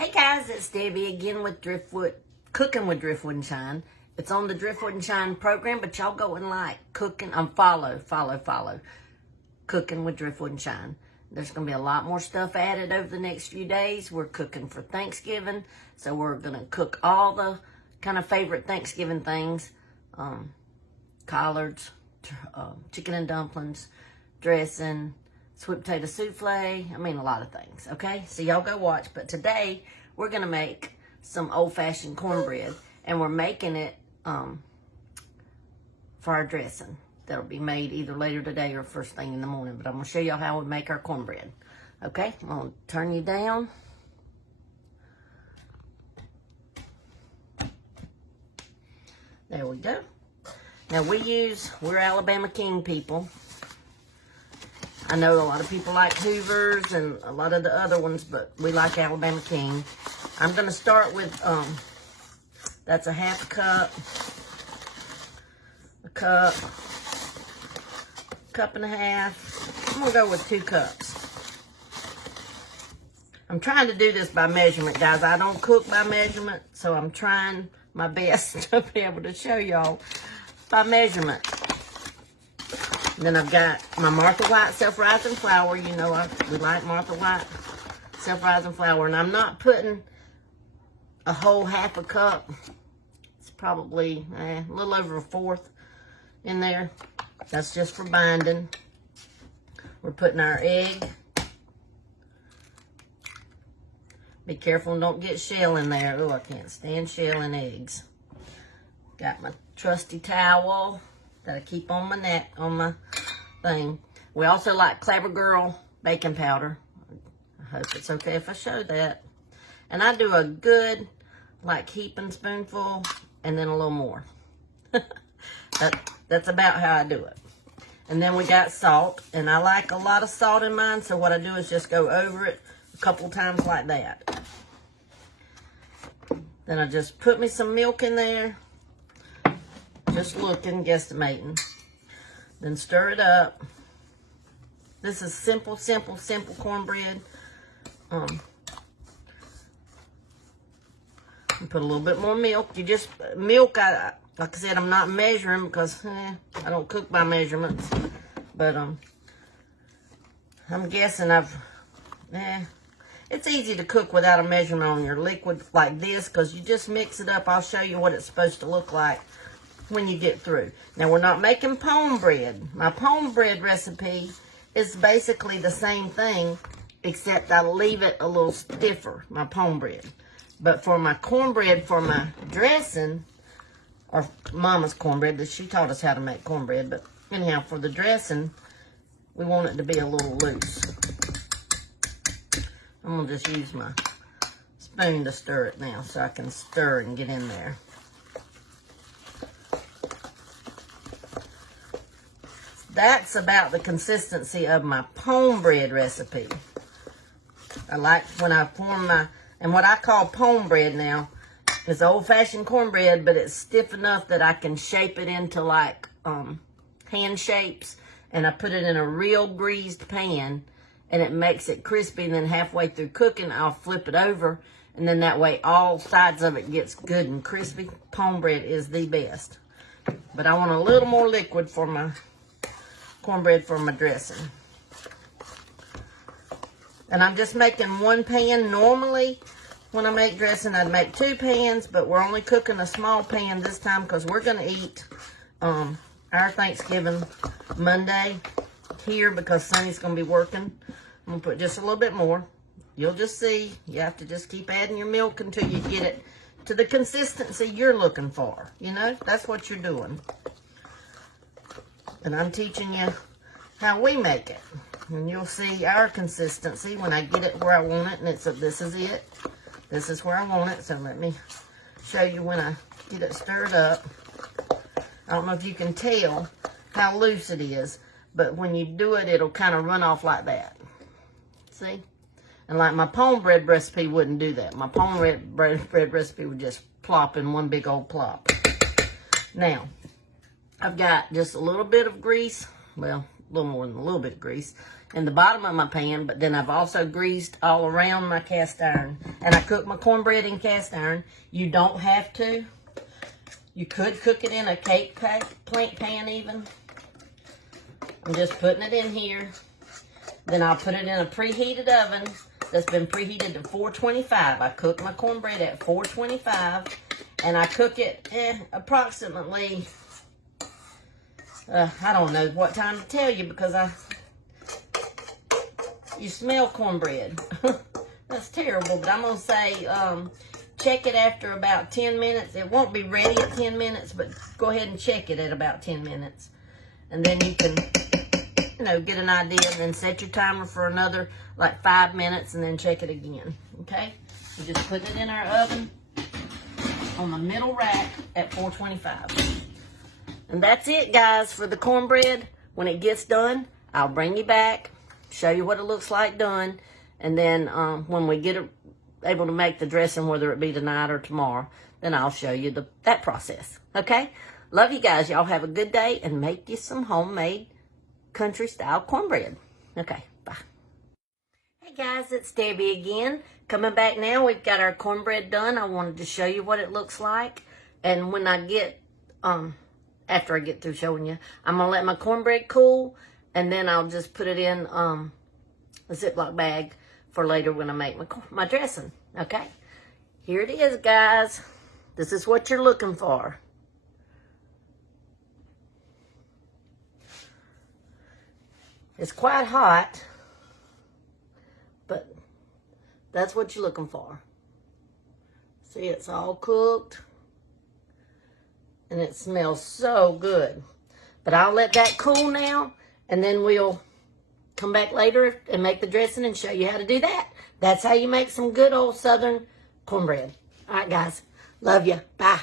Hey guys, it's Debbie again with Driftwood, Cooking with Driftwood and Shine. It's on the Driftwood and Shine program, but y'all go and like cooking, follow Cooking with Driftwood and Shine. There's going to be a lot more stuff added over the next few days. We're cooking for Thanksgiving, so we're going to cook all the kind of favorite Thanksgiving things. Collards, chicken and dumplings, dressing, sweet potato souffle. I mean, a lot of things, okay? So y'all go watch. But today, we're going to make some old-fashioned cornbread. And we're making it for our dressing. That'll be made either later today or first thing in the morning. But I'm going to show y'all how we make our cornbread. Okay? I'm going to turn you down. There we go. Now, we're Alabama King people. I know a lot of people like Hoover's and a lot of the other ones, but we like Alabama King. I'm going to start with, that's a half cup, cup and a half. I'm going to go with 2 cups. I'm trying to do this by measurement, guys. I don't cook by measurement, so I'm trying my best to be able to show y'all by measurement. Then I've got my Martha White self-rising flour. You know, we like Martha White self-rising flour. And I'm not putting a whole half a cup. It's probably a little over 1/4 in there. That's just for binding. We're putting our egg. Be careful and don't get shell in there. Oh, I can't stand shell in eggs. Got my trusty towel that I keep on my neck, on my thing. We also like Clabber Girl baking powder. I hope it's okay if I show that. And I do a good, like, heaping spoonful and then a little more. That's about how I do it. And then we got salt. And I like a lot of salt in mine, so what I do is just go over it a couple times like that. Then I just put me some milk in there. Just looking, guesstimating. Then stir it up. This is simple cornbread. Put a little bit more milk. Milk, like I said, I'm not measuring because I don't cook by measurements. But I'm guessing it's easy to cook without a measurement on your liquid like this because you just mix it up. I'll show you what it's supposed to look like when you get through. Now, we're not making pone bread. My pone bread recipe is basically the same thing, except I leave it a little stiffer, my pone bread. But for my cornbread, for my dressing, or Mama's cornbread, she taught us how to make cornbread, but anyhow, for the dressing, we want it to be a little loose. I'm going to just use my spoon to stir it now so I can stir and get in there. That's about the consistency of my pone bread recipe. I like when I form and what I call pone bread now is old-fashioned cornbread, but it's stiff enough that I can shape it into like hand shapes, and I put it in a real greased pan, and it makes it crispy, and then halfway through cooking, I'll flip it over, and then that way all sides of it gets good and crispy. Pone bread is the best. But I want a little more liquid for my cornbread for my dressing. And I'm just making 1 pan. Normally, when I make dressing, I'd make 2 pans, but we're only cooking a small pan this time because we're going to eat our Thanksgiving Monday here because Sonny's going to be working. I'm going to put just a little bit more. You'll just see. You have to just keep adding your milk until you get it to the consistency you're looking for. You know, that's what you're doing. And I'm teaching you how we make it. And you'll see our consistency when I get it where I want it. And this is it. This is where I want it. So let me show you when I get it stirred up. I don't know if you can tell how loose it is. But when you do it, it'll kind of run off like that. See? And like my pone bread recipe wouldn't do that. My pone bread recipe would just plop in one big old plop. Now, I've got just a little bit of grease. Well, little more than a little bit of grease in the bottom of my pan, but then I've also greased all around my cast iron. And I cook my cornbread in cast iron. You don't have to. You could cook it in a cake plate pan even. I'm just putting it in here. Then I'll put it in a preheated oven that's been preheated to 425. I cook my cornbread at 425, and I cook it approximately, I don't know what time to tell you because you smell cornbread. That's terrible, but I'm going to say check it after about 10 minutes. It won't be ready at 10 minutes, but go ahead and check it at about 10 minutes. And then you can, get an idea, and then set your timer for another like 5 minutes, and then check it again, okay? So just put it in our oven on the middle rack at 425. And that's it, guys, for the cornbread. When it gets done, I'll bring you back, show you what it looks like done, and then when we get able to make the dressing, whether it be tonight or tomorrow, then I'll show you that process, okay? Love you guys. Y'all have a good day, and make you some homemade country-style cornbread. Okay, bye. Hey, guys, it's Debbie again. Coming back now. We've got our cornbread done. I wanted to show you what it looks like. And when I get, after I get through showing you, I'm going to let my cornbread cool, and then I'll just put it in a Ziploc bag for later when I make my dressing. Okay? Here it is, guys. This is what you're looking for. It's quite hot, but that's what you're looking for. See, it's all cooked, and it smells so good. But I'll let that cool now, and then we'll come back later and make the dressing and show you how to do that. That's how you make some good old Southern cornbread. All right, guys. Love you. Bye.